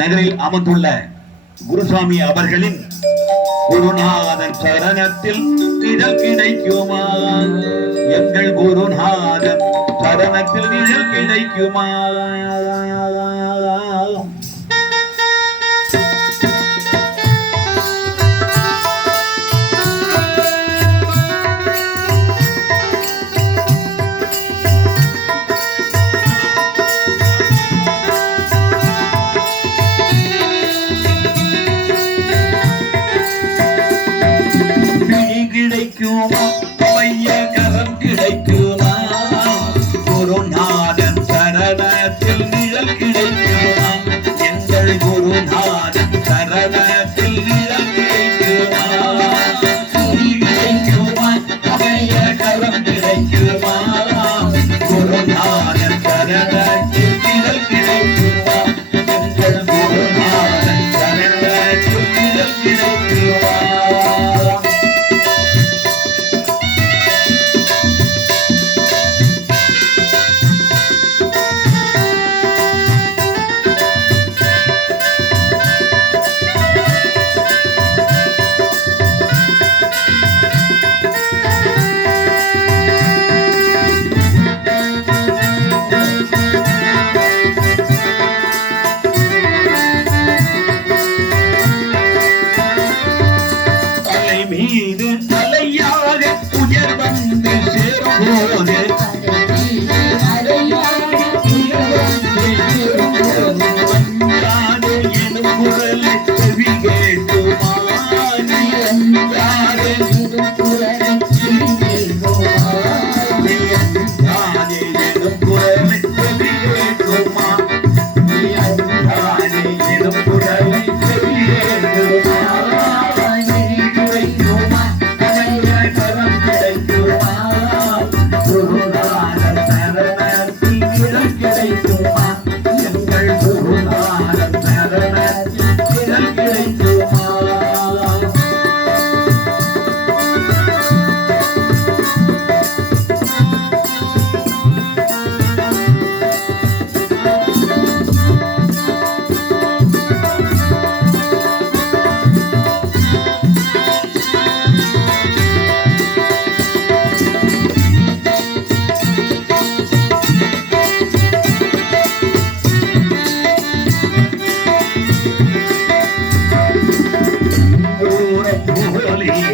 நகரில் அமர்ந்துள்ள குருசாமி அவர்களின் குருநாதன் சரணத்தில் நிழல் கிடைக்குமா? எங்கள் குருநாதன் சரணத்தில் நிழல் கிடைக்குமா? கிடைக்குமா? பைய கரம் கிடைக்குமா? குருநாதன் சரணத்தில் நிழல் கிடைக்குமா? எங்கள் குருநாதன் சரணத்தில் நிழல் கிடைக்குமா? கிடைக்குமா? பைய கரம் கிடைக்குமா? குருநாதன் சரணத்தில் நிழல் கிடைக்குமா? எங்கள் குருநாதன் சரணத்தில் நிழல் கிடைக்குமா? மீது தலையாக உயர் வந்து சேரும்போது வந்தாடு எனும் குரல் செவி கேட்டுமா? வந்தாடு எனும் குரல் செவி கேட்டுமா? வந்தாடு எனும் குரல் செவி கேட்டுமா? வந்தாடு எனும் குரல் செவி கேட்டுமா? Holy